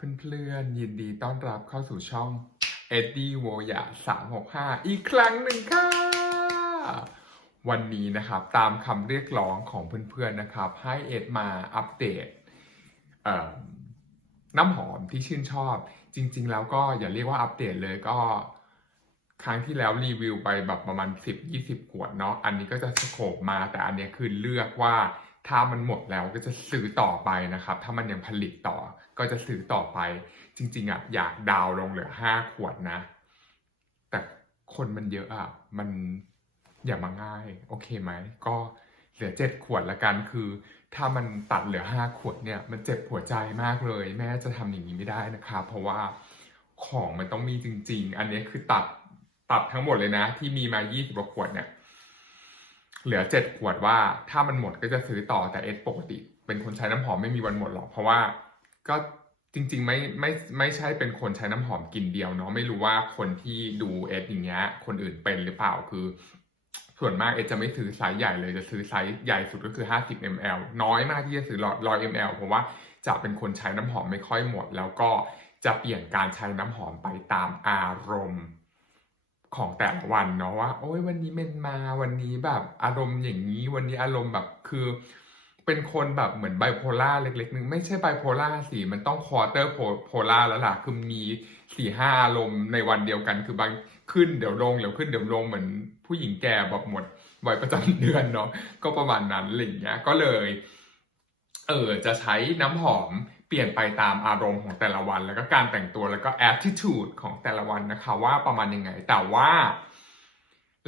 เพื่อนๆ ยินดีต้อนรับเข้าสู่ช่องเอ็ดดี้โวยา365 อีกครั้งหนึ่งค่ะ วันนี้นะครับตามคำเรียกร้องของเพื่อนๆนะครับ ให้เอ็ดมาอัปเดตเน้ำหอมที่ชื่นชอบ จริงๆ แล้วก็อย่าเรียกว่าอัปเดตเลยก็ครั้งที่แล้วรีวิวไปแบบประมาณ 10-20 ขวดเนาะอันนี้ก็จะสโคบมาแต่อันเนี้ยคือเลือกว่า ถ้ามันหมดแล้วก็จะซื้อต่อไปนะครับ ถ้ามันยังผลิตต่อก็จะซื้อต่อไป จริง ๆอะอยากดาวลงเหลือ5ขวดนะ แต่คนมันเยอะอะมันอย่ามาง่าย โอเคไหม ก็เหลือ7ขวดละกันคือ ถ้ามันตัดเหลือ5ขวดเนี่ย มันเจ็บหัวใจมากเลย แม่จะทำอย่างนี้ไม่ได้นะครับเพราะว่าของมันต้องมีจริง ๆ อันนี้คือตัดตัดทั้งหมดเลยนะ ที่มีมา20กว่าขวดเนี่ย เหลือ7ขวดว่าถ้ามันหมดก็จะซื้อต่อแต่เอสปกติ เป็นคนใช้น้ำหอมไม่มีวันหมดหรอก เพราะว่าก็จริง ๆ ไม่ไม่ไม่ใช่เป็นคนใช้น้ำหอมกลิ่นเดียวเนาะไม่รู้ว่าคนที่ดูเอสอย่างเงี้ย คนอื่นเป็นหรือเปล่าคือ ส่วนมากเอสจะไม่ซื้อไซส์ใหญ่เลยจะซื้อไซส์ใหญ่สุดก็คือ 50 ml น้อยมากที่จะซื้อหลอด100 ml เพราะว่าจะเป็นคนใช้น้ำหอมไม่ค่อยหมด แล้วก็จะเปลี่ยนการใช้น้ำหอมไปตามอารมณ์ ของแต่ละวันเนาะว่า โอ้ยวันนี้เมนมาวันนี้แบบอารมณ์อย่างนี้ วันนี้อารมณ์แบบคือ เป็นคนแบบเหมือนไบโพล่าเล็กๆนึงไม่ใช่ไบโพล่าสิมันต้องควอเตอร์โพล่าแล้วล่ะคือมีสี่ห้าอารมณ์ในวันเดียวกัน คือบางขึ้นเดี๋ยวลงเดี๋ยวขึ้นเดี๋ยวลงเหมือนผู้หญิงแก่แบบหมดวัยประจำเดือนเนาะก็ประมาณนั้นอะไรอย่างเงี้ยก็เลย เออจะใช้น้ำหอม เปลี่ยนไปตามอารมณ์ของแต่ละวัน แล้วก็การแต่งตัวแล้วก็ attitude ของแต่ละวันนะคะว่าประมาณยังไง แต่ว่า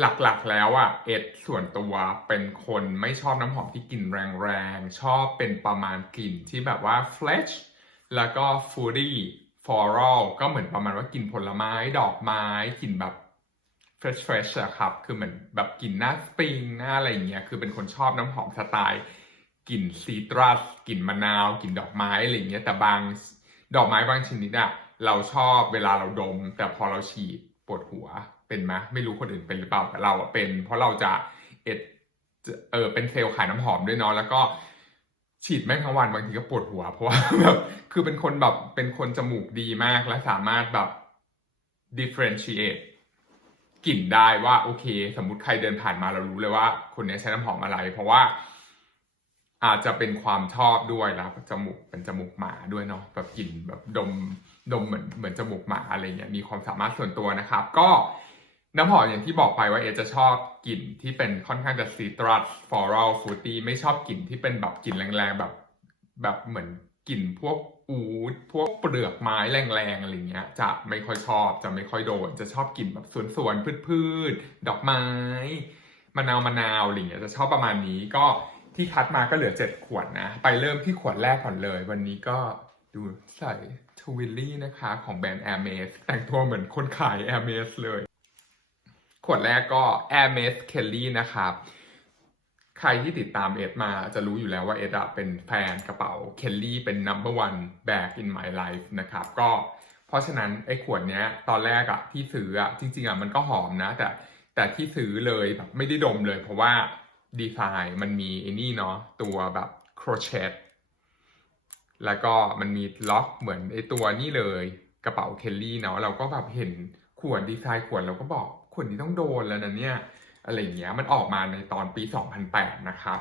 หลักๆแล้วอะเอ็ดส่วนตัวเป็นคนไม่ชอบน้ำหอมที่กลิ่นแรงๆ ชอบเป็นประมาณกลิ่นที่แบบว่า fresh แล้วก็ fruity floral ก็เหมือนประมาณว่ากลิ่นผลไม้ดอกไม้กลิ่นแบบ fresh fresh อะครับ คือเหมือนแบบกลิ่นหน้าสปริงหน้าอะไรอย่างเงี้ย คือเป็นคนชอบน้ำหอมสไตล์ กลิ่นซีตรัสกลิ่นมะนาวกลิ่นดอกไม้อะไรเงี้ยแต่บางดอกไม้บางชนิดอะเราชอบเวลาเราดม แต่พอเราฉีดปวดหัวเป็นไหมไม่รู้คนอื่นเป็นหรือเปล่าแต่เราอะเป็น เพราะเราจะเอ็ดเออเป็นเซลล์ขายน้ำหอมด้วยเนาะแล้วก็ฉีดแม่งทั้งวันบางทีก็ปวดหัว เพราะว่าแบบคือเป็นคนแบบเป็นคนจมูกดีมากและสามารถแบบ differentiate กลิ่นได้ว่าโอเค สมมติใครเดินผ่านมาเรารู้เลยว่า คนนี้ใช้น้ำหอมอะไร เพราะว่า อาจจะเป็นความชอบด้วยแล้วจมูกเป็นจมูกหมาด้วยเนาะแบบกลิ่นแบบดมดมเหมือนเหมือนจมูกหมาอะไรเงี้ยมีความสามารถส่วนตัวนะครับ ก็น้ำหอมอย่างที่บอกไปว่าเอจะชอบกลิ่นที่เป็นค่อนข้างจะซีตรัสฟลอรัลฟรุตี้ไม่ชอบกลิ่นที่เป็นแบบกลิ่นแรงๆแบบ แบบเหมือนกลิ่นพวกอูดพวกเปลือกไม้แรงๆอะไรเงี้ย จะไม่ค่อยชอบจะไม่ค่อยโดน จะชอบกลิ่นแบบสวนๆพืชๆดอกไม้มะนาวมะนาวอะไรเงี้ยจะชอบประมาณนี้ก็ ที่คัดมาก็เหลือ 7 ขวดนะ ไปเริ่มที่ขวดแรกก่อนเลย วันนี้ก็ดูใส่ทวิลลี่นะคะของแบรนด์ Hermes แต่งตัวเหมือนคนขาย Hermes เลย ขวดแรกก็ Hermes Kelly นะครับ ใครที่ติดตามเอ็ดมาจะรู้อยู่แล้วว่าเอ็ดอะเป็นแฟนกระเป๋าเคลลี่เป็น number one bag in my life นะครับ ก็เพราะฉะนั้นไอ้ขวดเนี้ยตอนแรกอะที่ซื้ออะจริงๆอะมันก็หอมนะ แต่แต่ที่ซื้อเลยแบบไม่ได้ดมเลยเพราะว่า ดีไซน์มันมีไอ้นี่เนาะตัวแบบโครเชตแล้วก็มันมีล็อกเหมือนไอ้ตัวนี่เลยกระเป๋าเคลลี่เนาะเราก็แบบเห็นขวดดีไซน์ขวดเราก็บอกขวดนี้ต้องโดนแล้วนะเนี่ยอะไรอย่างเงี้ยมันออกมาในตอนปี 2008 นะครับ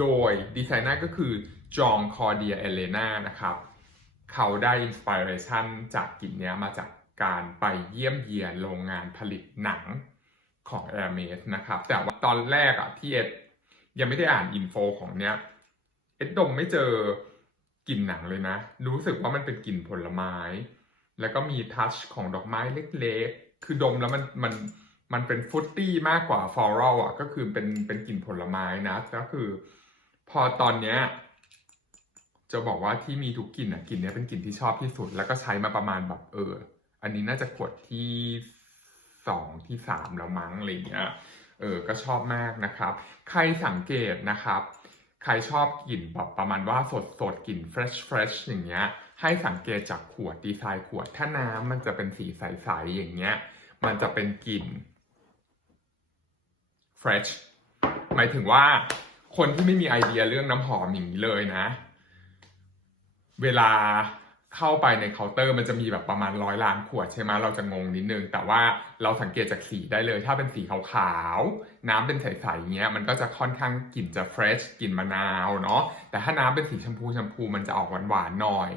โดยดีไซเนอร์ก็คือจองคอเดียเอเลนานะครับ เขาได้อินสปิเรชันจากกลิ่นเนี้ยมาจากการไปเยี่ยมเยียนโรงงานผลิตหนังของ Hermes นะครับ แต่ว่าตอนแรกอะที่เอ็ด ยังไม่ได้อ่านอินโฟของเนี้ยเอ็ดดมไม่เจอกลิ่นหนังเลยนะ รู้สึกว่ามันเป็นกลิ่นผลไม้ แล้วก็มีทัชของดอกไม้เล็กๆ คือดมแล้วมันมันมันเป็นฟุตตี้มากกว่าฟลอรัลอะ ก็คือเป็นเป็นกลิ่นผลไม้นะ ก็คือ พอตอนเนี้ยจะบอกว่าที่มีทุกกลิ่นอะกลิ่นเนี้ยเป็นกลิ่นที่ชอบที่สุด แล้วก็ใช้มาประมาณแบบเออ อันนี้น่าจะขวดที่สองที่สามแล้วมั้งอะไรอย่างเงี้ย เออก็ชอบมากนะครับ ใครสังเกตนะครับ ใครชอบกลิ่นแบบประมาณว่าสดสดกลิ่น fresh fresh อย่างเงี้ย ให้สังเกตจากขวดดีไซน์ขวด ถ้าน้ำมันจะเป็นสีใสๆอย่างเงี้ย มันจะเป็นกลิ่น fresh หมายถึงว่าคนที่ไม่มีไอเดียเรื่องน้ำหอมอย่างนี้เลยนะ เวลา เข้าไปในเคาน์เตอร์มันจะมีแบบประมาณร้อยล้านขวดใช่ไหมเราจะงงนิดนึง แต่ว่าเราสังเกตจากสีได้เลย ถ้าเป็นสีขาวๆน้ำเป็นใสๆเงี้ยมันก็จะค่อนข้างกลิ่นจะเฟรชกลิ่นมะนาวเนาะแต่ถ้าน้ำเป็นสีชมพูชมพูมันจะออกหวานๆหน่อย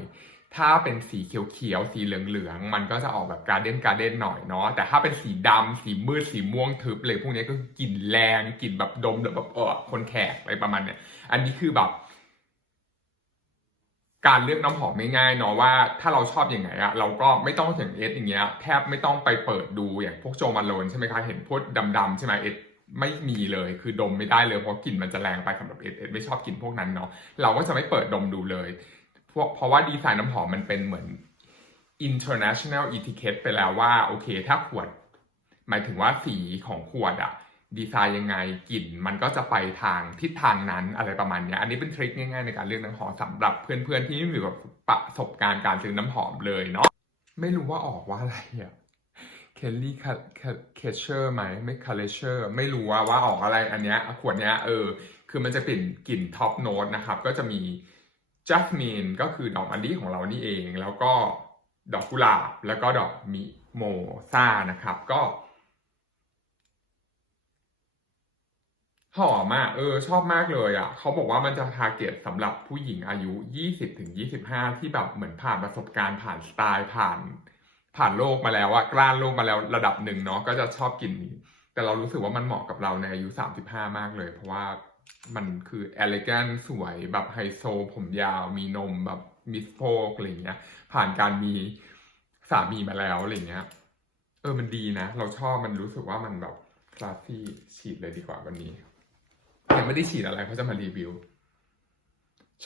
ถ้าเป็นสีเขียวๆสีเหลืองๆมันก็จะออกแบบการเด้นการเด้นหน่อยเนาะแต่ถ้าเป็นสีดำสีมืดสีม่วงทึบเลยพวกนี้ก็กลิ่นแรงกลิ่นแบบดมแบบเออคนแขกอะไรประมาณเนี้ยอันนี้คือแบบ การเลือกน้ำหอมไม่ง่ายเนาะว่าถ้าเราชอบอย่างไงอะเราก็ไม่ต้องถึงเอสอย่างเงี้ยแทบไม่ต้องไปเปิดดูอย่างพวกโจมาโลนใช่ไหมคะเห็นพวกดำๆใช่ไหมเอสไม่มีเลยคือดมไม่ได้เลยเพราะกลิ่นมันจะแรงไปสำหรับเอสเอสไม่ชอบกลิ่นพวกนั้นเนาะเราก็จะไม่เปิดดมดูเลยเพราะเพราะว่าดีไซน์น้ำหอมมันเป็นเหมือน international etiquette ไปแล้วว่าโอเค ถ้าขวด หมายถึงว่าสีของขวดอะ ดีไซน์ยังไงกลิ่นมันก็จะไปทางทิศทางนั้นอะไรประมาณนี้อันนี้เป็นทริคง่ายๆในการเลือกน้ำหอมสำหรับเพื่อนๆที่ไม่มีแบบประสบการณ์การซื้อน้ำหอมเลยเนาะไม่รู้ว่าออกว่าอะไรอะเคลลี่เคเชอร์ไหมไม่คาเลเชอร์ไม่รู้ว่าว่าออกอะไรอันเนี้ยขวดเนี้ยเออ คือมันจะเป็นกลิ่นท็อปโน้ตนะครับ ก็จะมีจัสมินก็คือดอกมะลิของเรานี่เอง แล้วก็ดอกกุหลาบแล้วก็ดอกมิโมซานะครับ ก็ หอมอะเออ ชอบมากเลยอะเขาบอกว่ามันจะทาร์เก็ตสำหรับผู้หญิงอายุ 20ถึง25 ที่แบบเหมือนผ่านประสบการณ์ผ่านสไตล์ผ่าน ผ่านโลกมาแล้วอะกล้านโลกมาแล้วระดับหนึ่งเนาะก็จะชอบกลิ่นนี้ แต่เรารู้สึกว่ามันเหมาะกับเราในอายุ 35 มากเลย เพราะว่ามันคือเอเล a n นสวยแบบไฮโซ ผมยาว มีนมแบบมิสโพกอะไรเงี้ย ผ่านการมีสามีมาแล้วอะไรเงี้ย เออมันดีนะ เราชอบมันรู้สึกว่ามันแบบคลาสซี่ฉีดเลยดีกว่าวันนี้ ยังไม่ได้ฉีดอะไรเพราจะมารีวิว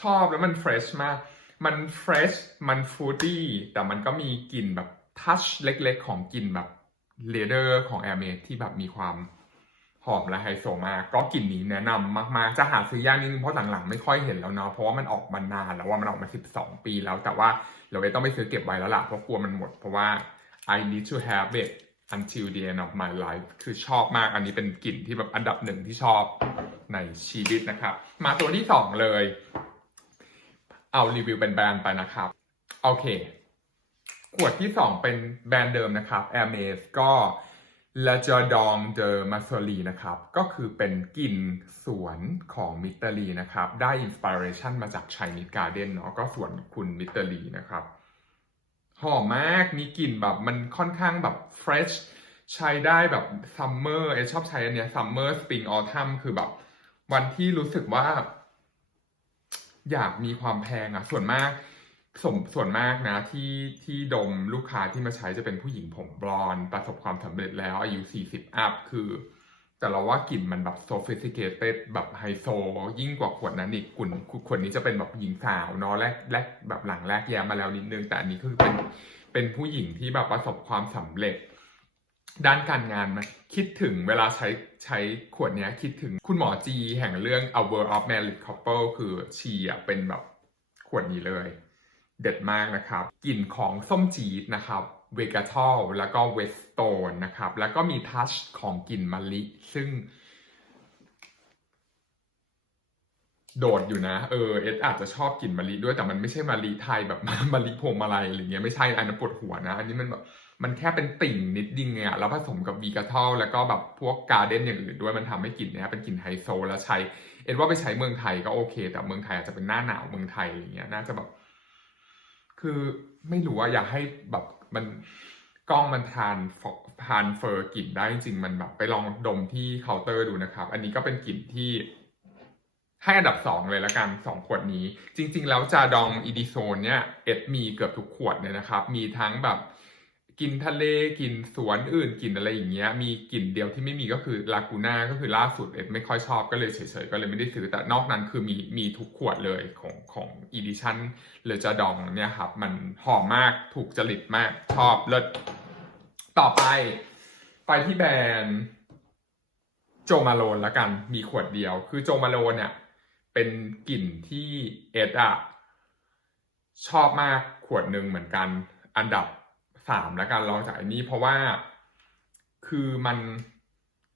ชอบแล้วมันเฟรชมาก มันเฟรชมันฟรุตี้แต่มันก็มีกลิ่นแบบทัชเล็กๆ ของกลิ่นแบบเลเดอร์ของแอร์เมที่แบบมีความหอมและไฮโซมากก็กลิ่นนี้แนะนำมากๆ จะหาซื้อยากนิดนึงเพราะหลังๆไม่ค่อยเห็นแล้วเนาะเพราะว่ามันออกมานานแล้วว่ามันออกมา 12 ปีแล้ว แต่ว่าเราเลยต้องไปซื้อเก็บไว้แล้วล่ะเพราะกลัวมันหมด เพราะว่า I need to have it until the end of my life คือชอบมากอันนี้เป็นกลิ่นที่แบบอันดับหนึ่งที่ชอบ ในชีวิตนะครับ มาตัวที่สองเลย เอารีวิวเป็นแบรนด์ไปนะครับ โอเค ขวดที่สองเป็นแบรนด์เดิมนะครับ Hermes ก็ La Jardin de m a s o l i นะครับ ก็คือเป็นกลิ่นสวนของมิตรีนะครับ ได้อินสปิเรชันมาจาก Chinese Garden เนาะก็สวนคุณมิตรีนะครับ หอมมากมีกลิ่นแบบมันค่อนข้างแบบ fresh ใช้ได้แบบ summer เอชอบใช้อันเนี้ย summer spring autumn คือแบบ วันที่รู้สึกว่า อยากมีความแพงอะส่วนมากสมส่วนมากนะที่ที่ดมลูกค้าที่มาใช้จะเป็นผู้หญิงผมบลอนประสบความสำเร็จแล้ว อายุ 40 อัพคือ แต่เราว่ากลิ่นมันแบบ sophisticated แบบไฮโซ ยิ่งกว่าขวดนั้นอีกกุ่นขวดนี้จะเป็นแบบหญิงสาวเนาะแรกแรกแบบหลังแรกแย้มมาแล้วนิดนึง แต่อันนี้คือเป็นเป็นผู้หญิงที่แบบประสบความสำเร็จ ด้านการงานมคิดถึงเวลาใช้ใช้ขวดเนี้ยคิดถึงคุณหมอจีแห่งเรื่อง A World of Married Couple คือชีอะเป็นแบบขวดนี้เลย เด็ดมากนะครับ กลิ่นของส้มจีดนะครับเวกาทอลแล้วก็เวสโตนนะครับ แล้วก็มีทัชของกลิ่นมะลิ ซึ่ง โดดอยู่นะ เออเอสอาจจะชอบกลิ่นมะลิด้วยแต่มันไม่ใช่มะลิไทยแบบมะลิพวงมาลัยอะไรเงี้ยไม่ใช่อันนั้นปวดหัวนะ อันนี้มันแบบ มันแค่เป็นติ่งนิดดิงไงอะแล้วผสมกับวีกาทอลแล้วก็แบบพวกการ์เด้นอย่างอื่นด้วยมันทำให้กลิ่นเนี้ยเป็นกลิ่นไฮโซแล้วใช้ เอ็ดว่าไปใช้เมืองไทยก็โอเค แต่เมืองไทยอาจจะเป็นหน้าหนาวเมืองไทยอะไรเงี้ยน่าจะแบบ คือไม่รู้ว่าอยากให้แบบมันกล้องมันทานทานเฟอร์กลิ่นได้จริงๆมันแบบไปลองดมที่เคาน์เตอร์ดูนะครับ อันนี้ก็เป็นกลิ่นที่ให้อันดับสองเลยละกันสองขวดนี้ จริง ๆ แล้วจาดองอีดิโซนเนี่ยเอ็ดมีเกือบทุกขวดเลยนะครับ มีทั้งแบบ กลิ่นทะเลกลิ่นสวนอื่นกลิ่นอะไรอย่างเงี้ยมีกลิ่นเดียวที่ไม่มีก็คือลากูน่าก็คือล่าสุดเอ็ดไม่ค่อยชอบก็เลยเฉยๆก็เลยไม่ได้ซื้อแต่นอกนั้นคือมีมีทุกขวดเลยของของอีดิชั่นเลจาดองเนี่ยครับ มันหอมมากถูกจริตมากชอบเลิศต่อไป ไปที่แบรนด์โจมาโลนแล้วกันมีขวดเดียว คือโจมาโลนเนี่ยเป็นกลิ่นที่เอสอะชอบมากขวดหนึ่งเหมือนกันอันดับ สามแล้วกันรองจากอันนี้เพราะว่าคือมัน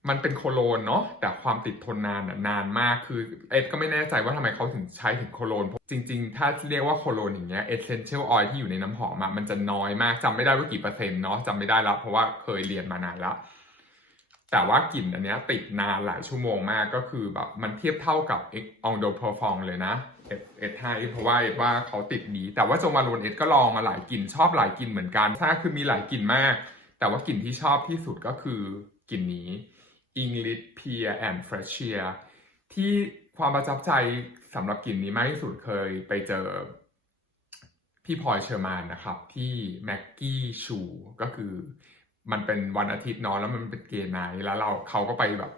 มันเป็นโคโลนเนาะแต่ความติดทนนานน่ะนานมากคือเอ็ดก็ไม่แน่ใจว่าทำไมเขาถึงใช้ถึงโคโลนเพราะจริง ๆ ถ้าเรียกว่าโคโลนอย่างเงี้ยเอเซนเชียลออยที่อยู่ในน้ำหอมอะมันจะน้อยมากจำไม่ได้ว่ากี่เปอร์เซ็นต์เนาะจำไม่ได้แล้วเพราะว่าเคยเรียนมานานแล้วแต่ว่ากลิ่นอันเนี้ยติดนานหลายชั่วโมงมากก็คือแบบมันเทียบเท่ากับเอ็กอองโดเพอร์ฟองเลยนะ เอ็ดเอ็ดให้เพราะว่าเอ็ดว่าเขาติดดีแต่ว่าโจมาโลนเอ็ดก็ลองมาหลายกลิ่นชอบหลายกลิ่นเหมือนกันถ้าคือมีหลายกลิ่นมาก แต่ว่ากลิ่นที่ชอบที่สุดก็คือกลิ่นนี้ English Pear and Fresher ที่ความประทับใจสำหรับกลิ่นนี้มากที่สุดเคยไปเจอพี่พลอยเชอร์มานนะครับ ที่แม็กกี้ชูก็คือมันเป็นวันอาทิตย์นอนแล้วมันเป็นเกย์ไนท์แล้วเราเขาก็ไปแบบ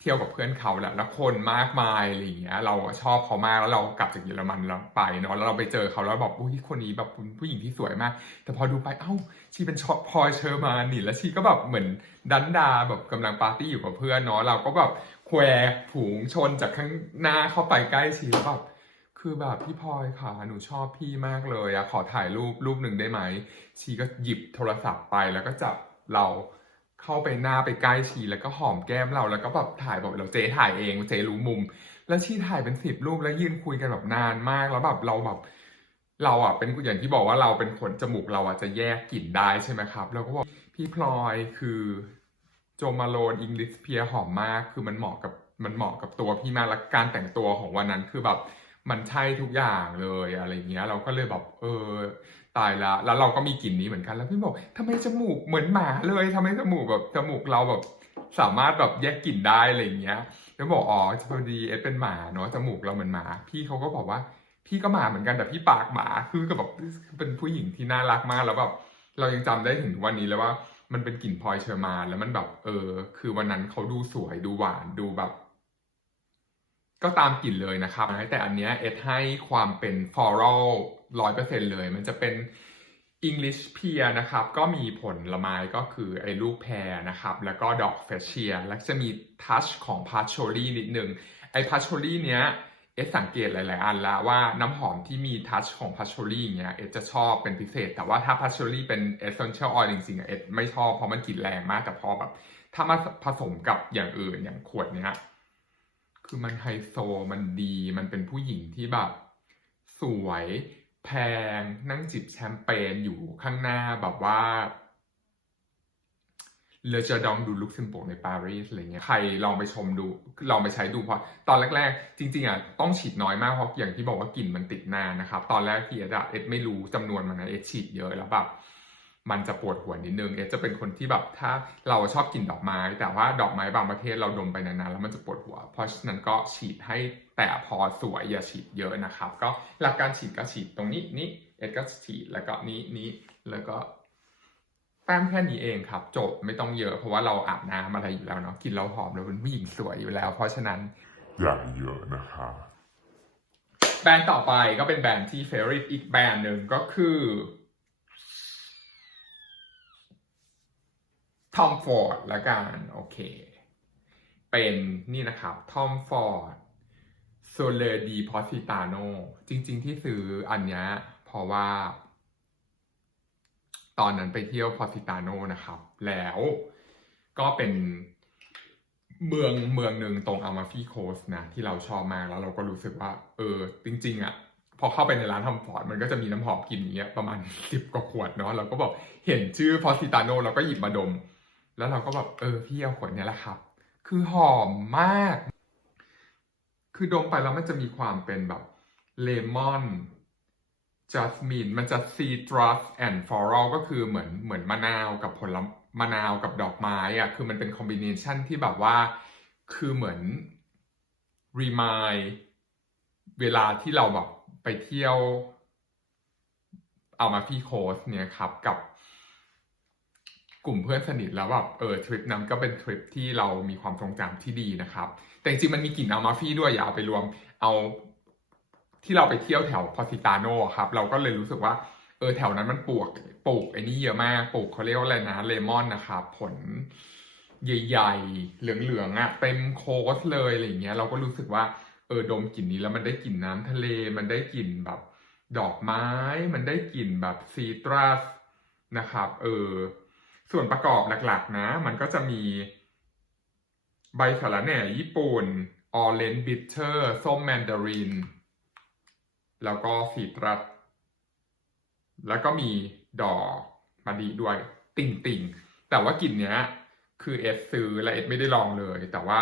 เที่ยวกับเพื่อนเขาแหละแล้วคนมากมายอะไรอย่างเงี้ยเราชอบเขามากแล้วเรากลับจากเยอรมันเราไปเนาะแล้วเราไปเจอเขาแล้วแบบอุ้ยคนนี้แบบผู้หญิงที่สวยมาก แต่พอดูไปเอ้าชีเป็นชอพอเชอร์มานนี่แล้วชีก็แบบเหมือนดันดาแบบกำลังปาร์ตี้อยู่กับเพื่อนเนาะเราก็แบบแควผูงชนจากข้างหน้าเข้าไปใกล้ชีแล้วแบบคือแบบพี่พลอยค่ะหนูชอบพี่มากเลยอะขอถ่ายรูปรูปหนึ่งได้ไหมชีก็หยิบโทรศัพท์ไปแล้วก็จับเรา เข้าไปหน้าไปใกล้ชีแล้วก็หอมแก้มเราแล้วก็แบบถ่ายแบบเราเจ๊ถ่ายเองเจ๊รู้มุม แล้วชีถ่ายเป็นสิบรูปแล้วยืนคุยกันแบบนานมากแล้วแบบเราแบบเราอะเป็นอย่างที่บอกว่าเราเป็นคนจมูกเราอะจะแยกกลิ่นได้ใช่ไหมครับเราก็บอกพี่พลอยคือโจมาโลนอิงลิสเพียหอมมาก คือมันเหมาะกับมันเหมาะกับตัวพี่มากและการแต่งตัวของวันนั้นคือแบบมันใช่ทุกอย่างเลยอะไรเงี้ย เราก็เลยแบบเออ ตายละ แล้วเราก็มีกลิ่นนี้เหมือนกัน แล้วพี่บอกทำไมจมูกเหมือนหมาเลยทำไมจมูกแบบจมูกเราแบบสามารถแบบแยกกลิ่นได้อะไรเงี้ยแล้วบอกอ๋อพอดีเอสเป็นหมาเนาะจมูกเราเหมือนหมา พี่เขาก็บอกว่า พี่ก็หมาเหมือนกันแต่พี่ปากหมาคือก็แบบเป็นผู้หญิงที่น่ารักมากแล้วแบบเรายังจำได้ถึงวันนี้เลยว่ามันเป็นกลิ่นพลอยเชอร์มานแล้วมันแบบเออ คือวันนั้นเขาดูสวยดูหวานดูแบบ ก็ตามกลิ่นเลยนะครับแต่อันเนี้ยเอสให้ความเป็นฟลอรัล ร้อยเปอร์เซ็นเลย มันจะเป็น English Pear นะครับ ก็มีผลไม้ก็คือไอ้ลูกแพรนะครับ แล้วก็ดอกเฟชเชีย แล้วจะมีทัชของพาชโชลี่นิดนึง ไอ้พาชโชลี่เนี้ยเอสสังเกตหลาย ๆ อันแล้วว่าน้ำหอมที่มีทัชของพัชโชลี่อย่างเงี้ยเอสจะชอบเป็นพิเศษ แต่ว่าถ้าพัชโชลี่เป็นเอสเซนเชียลออยล์จริงๆอะเอสไม่ชอบเพราะมันกลิ่นแรงมาก แต่พอแบบ ถ้ามาผสมกับอย่างอื่นอย่างขวดเนี้ยคือมันไฮโซมันดี มันเป็นผู้หญิงที่แบบ สวย แพงนั่งจิบแชมเปญอยู่ข้างหน้าแบบว่าเลอจดองดูลุกซิมโบกในปารีสอะไรเงี้ยใครลองไปชมดู ลองไปใช้ดูเพราะตอนแรก ๆ จริง ๆอะต้องฉีดน้อยมากเพราะอย่างที่บอกว่ากลิ่นมันติดนานนะครับ ตอนแรกที่เอสอะเอสไม่รู้จำนวนมันนะเอสฉีดเยอะแล้วแบบมันจะปวดหัวนิดนึง เอสจะเป็นคนที่แบบถ้าเราชอบกลิ่นดอกไม้ แต่ว่าดอกไม้บางประเภทเราดมไปนานๆแล้วมันจะปวดหัว เพราะฉะนั้นก็ฉีดให้ แต่พอสวยอย่าฉีดเยอะนะครับ ก็หลักการฉีดก็ฉีดตรงนี้นี้เอสก็ฉีดแล้วก็นี้นี้แล้วก็แป้งแค่นี้เองครับ จบไม่ต้องเยอะเพราะว่าเราอาบน้ำอะไรอยู่แล้วเนาะกินเราหอมเราเป็นผู้หญิงสวยอยู่แล้ว เพราะฉะนั้นอย่าเยอะนะคะแบรนด์ต่อไปก็เป็นแบรนด์ที่เฟร i t อีกแบรนด์หนึ่งก็คือ Tom Ford ละกันโอเค เป็นนี่นะครับ Tom Ford Soler di Positano จริง ๆ ที่ซื้ออันเนี้ยเพราะว่า ตอนนั้นไปเที่ยว Positano นะครับ แล้วก็เป็นเมืองเมืองหนึ่งตรงอามาฟีโคสนะ ที่เราชอบมากแล้วเราก็รู้สึกว่า เออ จริง ๆอะพอเข้าไปในร้านทำฟอร์ดมันก็จะมีน้ำหอมกลิ่นเงี้ยประมาณสิบกว่าขวดเนาะเราก็บอกเห็นชื่อ Positano เราก็หยิบมาดม แล้วเราก็แบบเออพี่เอาขวดเนี้ยแหละครับ คือหอมมาก คือดมไปแล้วมันจะมีความเป็นแบบเลมอนจัสมินมันจะซีตรัสแอนด์ฟลอรัลก็คือเหมือนเหมือนมะนาวกับผลมะนาวกับดอกไม้อะคือมันเป็นคอมบิเนชันที่แบบว่า คือเหมือนรีมายเวลาที่เราแบบไปเที่ยวเอามาฟีโคสเนี่ยครับกับ กลุ่มเพื่อนสนิทแล้วแบบเออทริปนั้นก็เป็นทริปที่เรามีความทรงจำที่ดีนะครับ แต่จริงมันมีกลิ่นอัลมาฟี่ด้วยอย่าเอาไปรวมเอาที่เราไปเที่ยวแถวพอซิตาโนครับ เราก็เลยรู้สึกว่าเออแถวนั้นมันปลูกปลูกไอ้นี่เยอะมากปลูกเขาเรียกว่าอะไรนะเลมอนนะครับผลใหญ่ๆ เหลืองๆอะ่ะเต็มโคสเลยอะไรอย่างเงี้ย เราก็รู้สึกว่าเออดมกลิ่นนี้แล้วมันได้กลิ่นน้ำทะเล มันได้กลิ่นแบบ ดอกไม้ มันได้กลิ่นแบบซีตรัสนะครับ เออ ส่วนประกอบหลักๆนะ มันก็จะมี ใบสะระแหน่ญี่ปุ่นออเรนจ์บิทเ e อร์ส้มแมนดาริน แล้วก็สีตรัส แล้วก็มีดอกมะลิด้วยติ่งติ่งๆแต่ว่ากลิ่นเนี้ย คือเอสซื้อและเอสไม่ได้ลองเลย แต่ว่า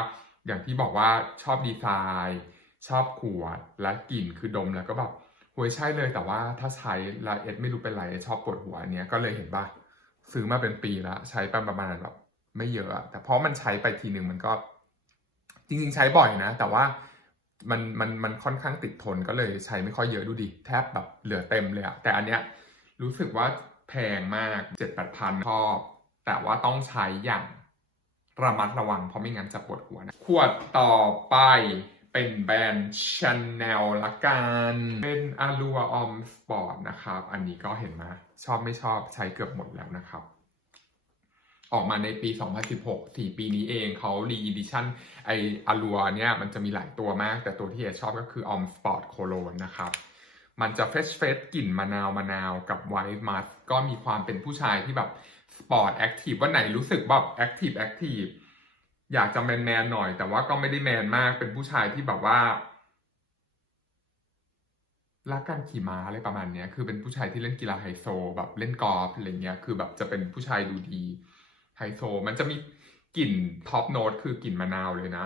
อย่างที่บอกว่าชอบดีไซน์ ชอบขวดและกลิ่นคือดมแล้วก็แบบโวยใช่เลยแต่ว่าถ้าใช้แล้วเอสไม่รู้เป็นไรชอบปวดหัวเนี้ยก็เลยเห็นป่ะ ซื้อมาเป็นปีแล้วใช้ไปประมาณแบบไม่เยอะอะแต่เพราะมันใช้ไปทีหนึ่งมันก็ จริง ๆ ใช้บ่อยนะ แต่ว่ามันมันมันค่อนข้างติดทนก็เลยใช้ไม่ค่อยเยอะดูดิแทบแบบเหลือเต็มเลยอะแต่อันเนี้ยรู้สึกว่าแพงมากเจ็ดแปดพันชอบ แต่ว่าต้องใช้อย่างระมัดระวังเพราะไม่งั้นจะปวดหัวนะขวดต่อไป เป็นแบรนด์ Chanel ละกันเป็น Allure Homme Sport นะครับ อันนี้ก็เห็นไหมชอบไม่ชอบใช้เกือบหมดแล้วนะครับ ออกมาในปี 2016 4 ปีนี้เองเขา re-edition ไอ Allure เนี่ยมันจะมีหลายตัวมาก แต่ตัวที่เอชอบก็คือ Homme Sport Cologne นะครับมันจะเฟชเฟชกลิ่นมะนาวมะนาวกับไวท์มัสก็มีความเป็นผู้ชายที่แบบสปอร์ตแอคทีฟวันไหนรู้สึกแบบแอคทีฟแอคทีฟ อยากจะแมนแมนๆหน่อย แต่ว่าก็ไม่ได้แมนมากเป็นผู้ชายที่แบบว่ารักการขี่ม้าอะไรประมาณเนี้ยคือเป็นผู้ชายที่เล่นกีฬาไฮโซ แบบเล่นกอล์ฟอะไรเงี้ยคือแบบจะเป็นผู้ชายดูดีไฮโซ มันจะมีกลิ่นท็อปโน้ตคือกลิ่นมะนาวเลยนะ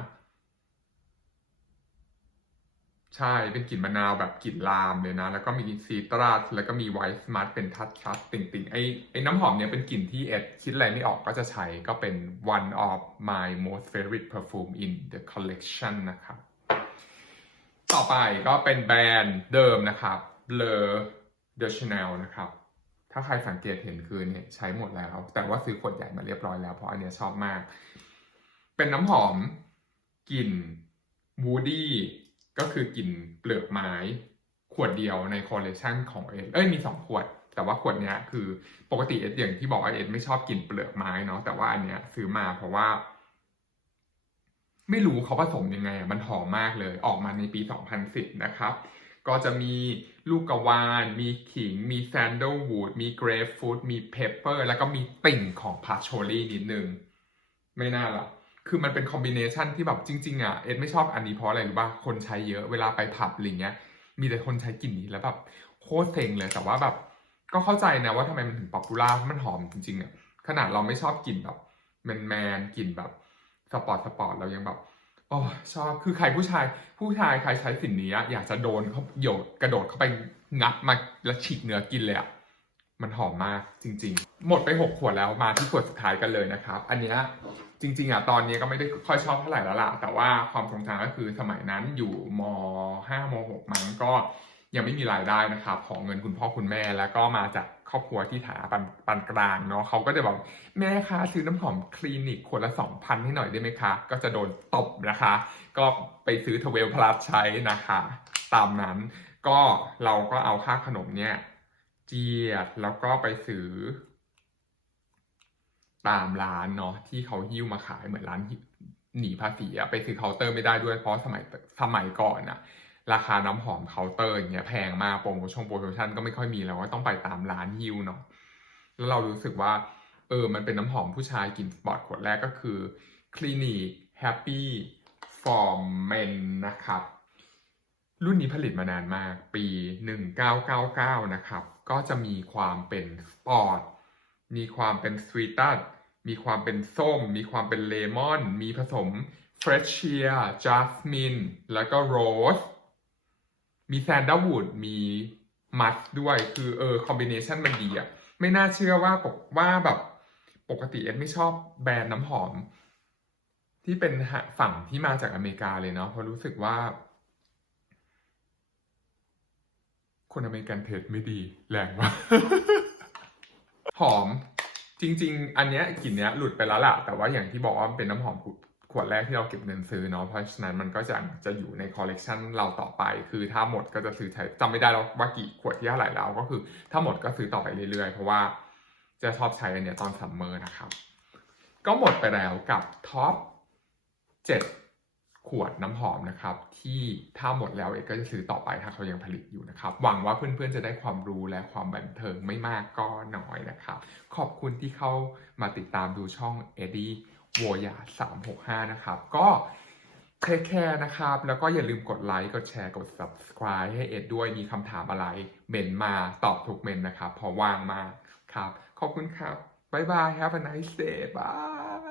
ใช่เป็นกลิ่นมะนาวแบบกลิ่นลามเลยนะ แล้วก็มีซีตรัสแล้วก็มีไวท์สมาร์ทเป็นทัชชัดติ่งติ่งๆไอ้ไอ้น้ำหอมเนี่ยเป็นกลิ่นที่เอ็ดคิดอะไรไม่ออกก็จะใช้ก็เป็น one of my most favorite perfume in the collection นะครับ ต่อไปก็เป็นแบรนด์เดิมนะครับ Le de Chanel นะครับ ถ้าใครสังเกตเห็นคือเนี่ยใช้หมดแล้ว แต่ว่าซื้อขวดใหญ่มาเรียบร้อยแล้วเพราะอันเนี้ยชอบมาก เป็นน้ำหอมกลิ่นวูดี้ ก็คือกลิ่นเปลือกไม้ขวดเดียวในคอลเลคชันของเอ็ดเอ้ยมีสองขวด แต่ว่าขวดเนี้ยคือปกติเอ็ดอย่างที่บอกว่าเอ็ดไม่ชอบกลิ่นเปลือกไม้เนาะแต่ว่าอันเนี้ยซื้อมาเพราะว่า ไม่รู้เขาผสมยังไง มันหอมมากเลยออกมาในปี 2010 นะครับ ก็จะมีลูกกระวาน มีขิง มีแซนเดลวูดมีเกรฟฟูดมีเพปเปอร์ แล้วก็มีติ่งของพาโชลี่นิดนึง ไม่น่าละ คือมันเป็นคอมบิเนชันที่แบบจริง ๆอะเอ็ดไม่ชอบอันนี้เพราะอะไรรู้ป่ะคนใช้เยอะเวลาไปผับอะไรเงี้ย มีแต่คนใช้กลิ่นนี้แล้วแบบโคตรเซ็งเลยแต่ว่าแบบ ก็เข้าใจนะว่าทำไมมันถึงป๊อปปูล่ามันหอมจริงๆอะขนาดเราไม่ชอบกลิ่นแบบแมนแมนกลิ่นแบบสปอร์ตสปอร์ตเรายังแบบโอ้ชอบคือใครผู้ชายผู้ชายใครใช้สิ่งนี้อะอยากจะโดนเขาโยดกระโดดเข้าไปงับมาแล้วฉีกเนื้อกินเลยอะ มันหอมมากจริง ๆ หมดไปหกขวดแล้วมาที่ขวดสุดท้ายกันเลยนะครับ อันนี้จริง ๆอะตอนนี้ก็ไม่ได้ค่อยชอบเท่าไหร่แล้วล่ะ แต่ว่าความทรงจำก็คือสมัยนั้นอยู่มห้ามหกมั้งก็ยังไม่มีรายได้นะครับของเงินคุณพ่อคุณแม่แล้วก็มาจากครอบครัวที่ฐานะปานปานกลางเนาะเขาก็จะบอกแม่คะซื้อน้ำหอมคลินิกขวดละสองพันให้หน่อยได้ไหมคะ ก็จะโดนตบนะคะ ก็ไปซื้อทเวลพลัสใช้นะคะ ตามนั้นก็เราก็เอาค่าขนมเนี่ย เจียดแล้วก็ไปซื้อ ตามร้านเนาะที่เขาหิ้วมาขายเหมือนร้านหนีภาษีอะไปซื้อเคาน์เตอร์ไม่ได้ด้วยเพราะสมัยสมัยก่อนอะราคาน้ำหอมเคาน์เตอร์อย่างเงี้ยแพงมากโปรโมชั่นโปรโมชั่นก็ไม่ค่อยมีแล้วก็ต้องไปตามร้านหิ้วเนาะแล้วเรารู้สึกว่า เออมันเป็นน้ำหอมผู้ชายกลิ่นสปอร์ตขวดแรกก็คือ Clinique Happy for Men นะครับ รุ่นนี้ผลิตมานานมาก ปี 1999 นะครับ ก็จะมีความเป็นสปอร์ต มีความเป็นสวีตัสมีความเป็นส้ม มีความเป็นเลมอน มีผสมเฟรชเชียจัสมิน แล้วก็โรส มีแซนด์วูด มีมัสด้วย คือเออคอมบิเนชันมันดีอะไม่น่าเชื่อว่าปกว่าแบบปกติเอ็ดไม่ชอบแบรนด์น้ำหอม ที่เป็นฝั่งที่มาจากอเมริกาเลยเนาะ เพราะรู้สึกว่า คนอเมริกันเทสไม่ดีแรงมากหอม จริง ๆ อันเนี้ยกลิ่นเนี้ยหลุดไปแล้วล่ะ แต่ว่าอย่างที่บอกว่ามันเป็นน้ำหอมขวดแรกที่เราเก็บเงินซื้อเนาะเพราะฉะนั้นมันก็จะจะอยู่ในคอลเลกชันเราต่อไป คือถ้าหมดก็จะซื้อใช้จำไม่ได้แล้วว่ากี่ขวดที่เท่าไหร่แล้วก็คือ ถ้าหมดก็ซื้อต่อไปเรื่อยๆ เพราะว่าจะชอบใช้อันเนี้ยตอนซัมเมอร์นะครับ ก็หมดไปแล้วกับท็อป7 ขวดน้ำหอมนะครับที่ถ้าหมดแล้วเอกก็จะซื้อต่อไปถ้าเขายังผลิตอยู่นะครับ หวังว่าเพื่อนๆจะได้ความรู้และความบันเทิงไม่มากก็น้อยนะครับ ขอบคุณที่เข้ามาติดตามดูช่องเอ็ดดี้โวยาสามหกห้านะครับ ก็เทคแคร์นะครับ แล้วก็อย่าลืมกดไลค์กดแชร์กด subscribe ให้เอ็ดด้วยมีคำถามอะไรเมนมาตอบทุกเมนนะครับ พอว่างมาครับ ขอบคุณครับบายบาย have a nice day bye